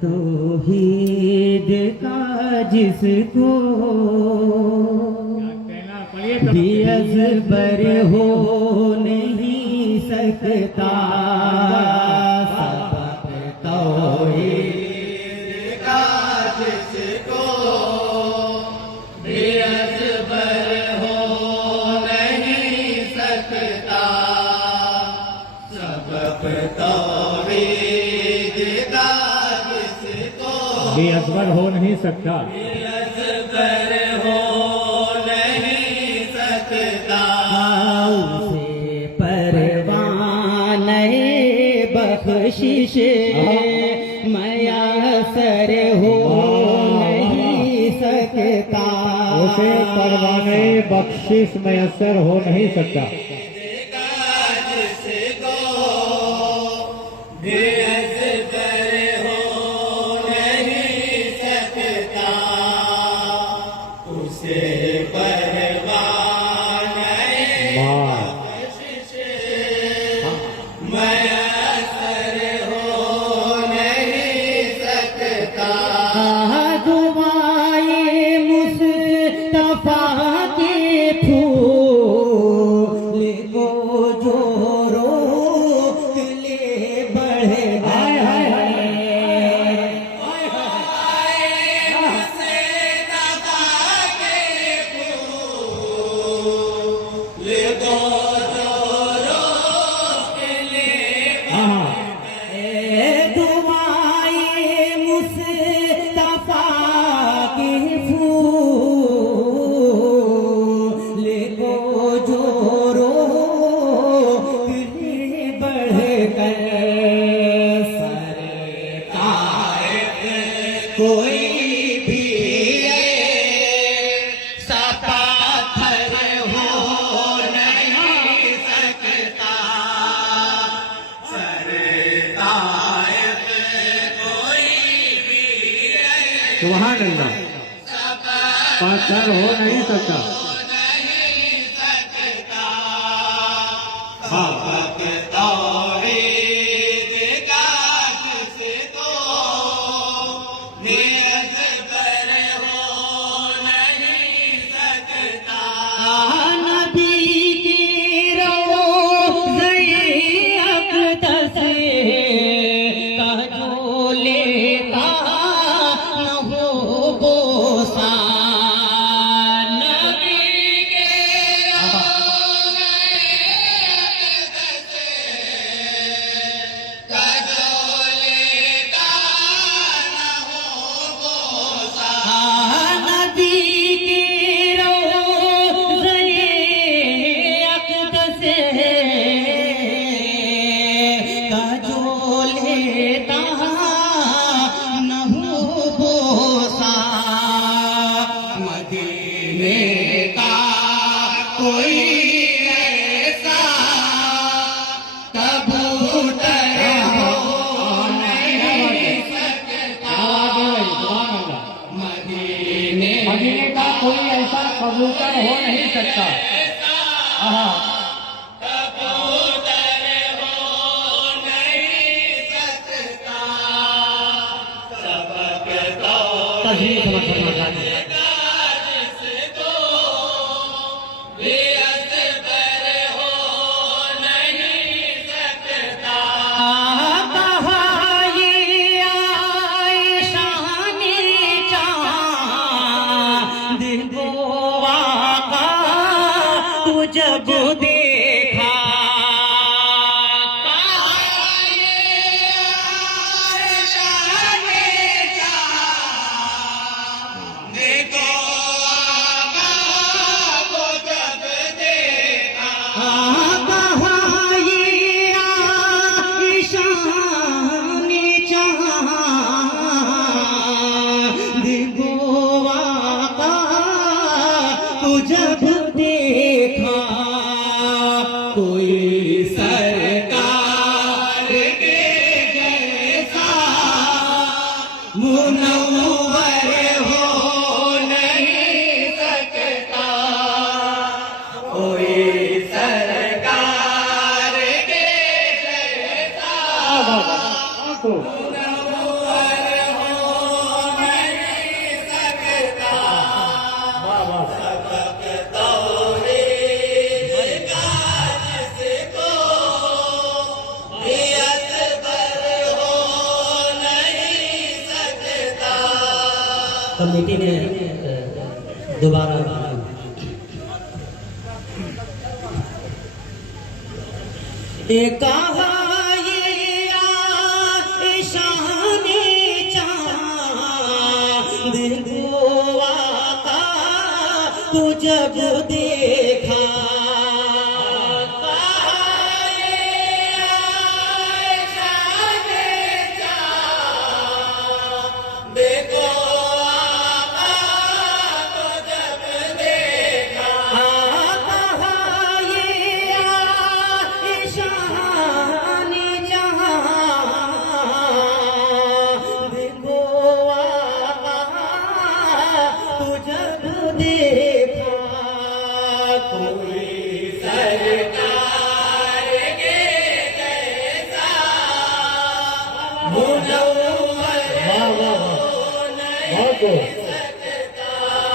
तौहीद का जिसको भी अज़बर हो नहीं सकता, सबक तौहीद का जिसको भी अज़बर हो नहीं सकता, सबक तौहीद का बेअज़बर हो नहीं सकता, बेअज़बर हो नहीं सकता, उसे परवाने बख्शिश मयसर हो नहीं सकता, उसे परवाने बख्शिश मयसर हो नहीं सकता। कोई भी सपाथर हो नहीं सकता, सरताइब कोई भी सुभान अल्लाह, पाथर हो नहीं सकता, नहीं सकता, सबक तौहीद का जिसको बेअज़बर हो नहीं सकता, नबी की रोज़े अक़दस का जो लेता न हो बोसा, नबी के रोज़े अक़दस का जो लेता न हो बोसा, नबी की रोज़े अक़दस का जो लेता न हो बोसा, मदीने का कोई ऐसा कबूतर हो नहीं सकता, मदीने का कोई ऐसा कबूतर हो नहीं सकता। कबूतर हो नहीं सकता, सबक तस्वीर समझ करना चाहते हैं। जिसको बेअज़बर हो नहीं सकता, कहा ये आयशा ने चाँद को आका तू जब देखा, कहा ये आयशा ने चाँद को आका को जब देखा, कहा ये आयशा ने चाँद को आका को जब देखा, कोई सरकार के जैसा मुनव्वर हो नहीं सकता, कोई सरकार के जैसा मुनव्वर कमेटी ने दोबारा कहा ये शाने चांद गोवा का तो जब देखा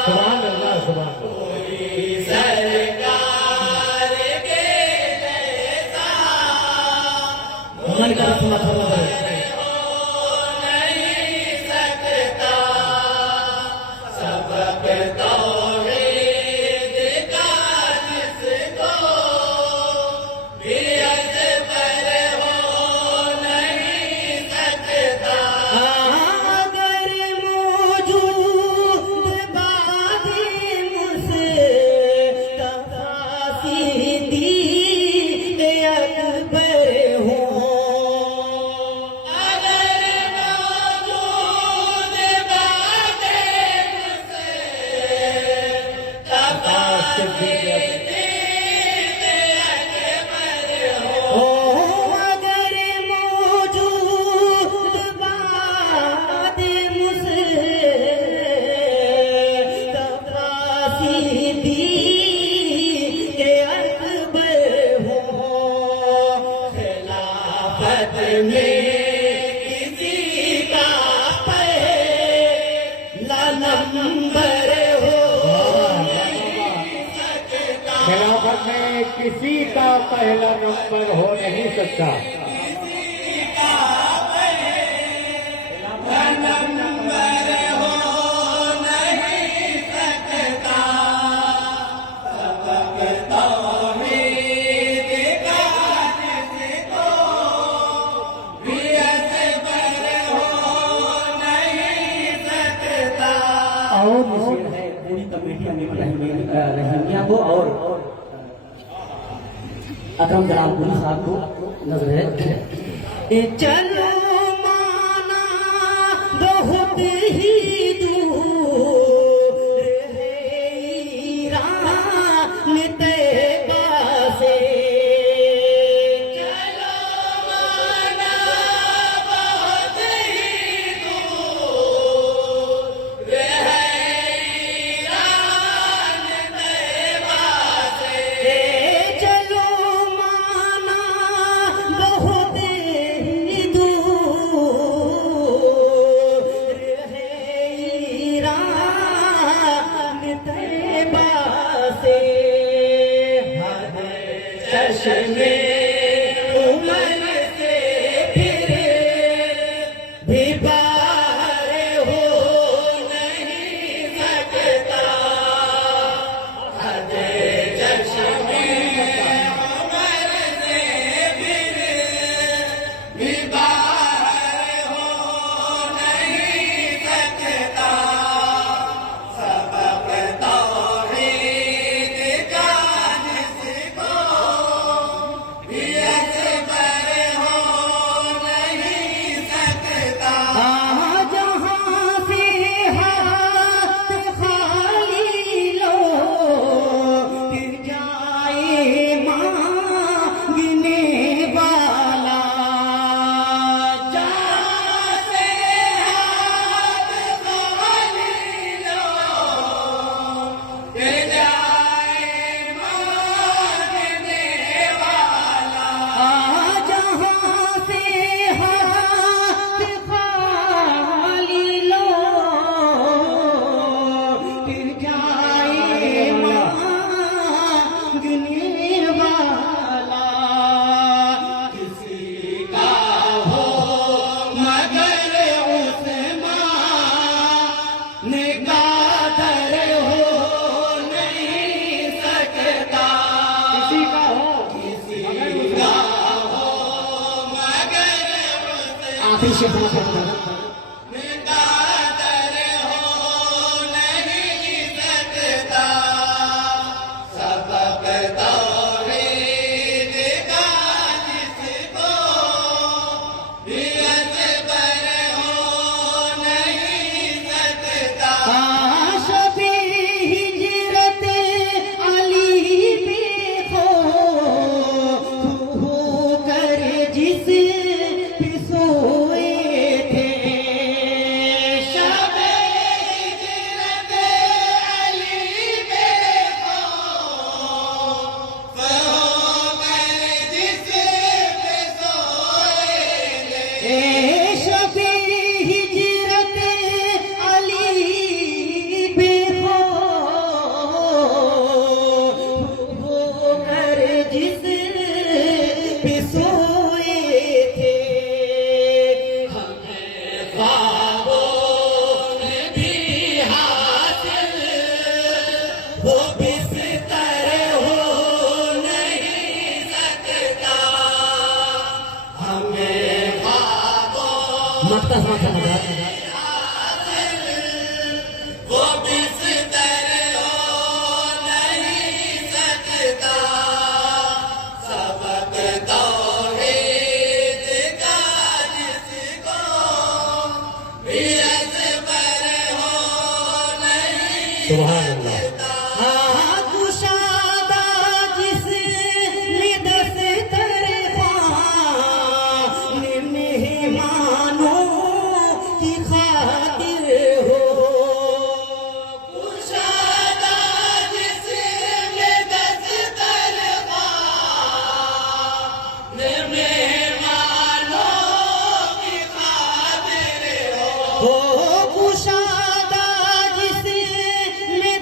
सुभान अल्लाह सुभान मन का सुना खिलाफत में किसी का पहला नंबर हो नहीं सकता। पूरी कमेटी रहमिया को और अकरम जनाब पुलिस साहब को नजर है। चलो माना बहुत ही दूर है ईरान तैयबा से। चलो माना बहुत ही दूर है ईरान तैयबा से। चलो माना बहुत ही दूर है ईरान तैयबा से। चश्मे उमर से फिर भी बाहर हो नहीं सकता। चश्मे उमर से फिर भी बाहर हो नहीं सकता। सबक तौहीद का जिसको भी असबर हो नहीं सकता। जहाँ से हाथ खाली लो फिर जाए मांगने वाला। जहाँ से हाथ खाली लो फिर जाए मांगने वाला। जहाँ से हाथ खाली लो फिर जाए मांगने वाला। किसी का हो मगर उस्मान शेष समाप्त मुकादर हो नहीं सकता सबक तौहीद का जिसको भी असबर हो नहीं सकता शबी हिजरत अली पे हो कर जिस पे सोए थे शब हिजरत अली पे खौफ होकर जिस पे सोए थे शबी हिजरत अली पे हो कर जिस पे सोए थे ख्वाबों में भी हासिल वो बिस्तर हो नहीं सकता हमें ख्वाबों मक्ता समाप्त वो बिस्तर हो नहीं सकता सबक तौहीद का जिसको भी असबर हो नहीं सुभान अल्लाह कुशादा जिसने दस्तरखान मेहमानों की खातिर हो कुशादा जिसने दस्तरखान मेहमानों की खातिर हो कुशादा जिसने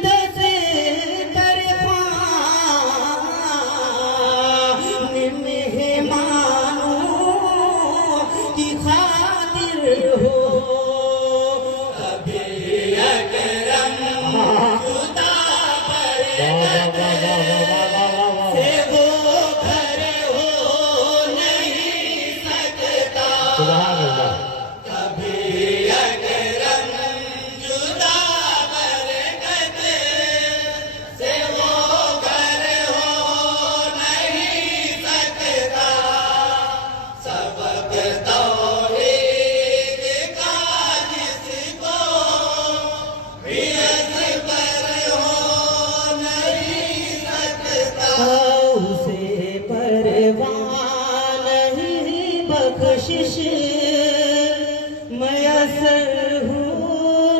दस्तरखान मेहमानों की खातिर हो कभी अकरम खुदा पर से वो घर हो नहीं सकता कभी अकरम जुदा बरकत से वो घर हो नहीं सकता सबक तौहीद का जिसको भी असबर हो नहीं सकता उसे परवान नहीं बख्शिश मयसर हो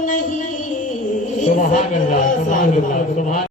नहीं सुभान अल्लाह सुभान अल्लाह सुभान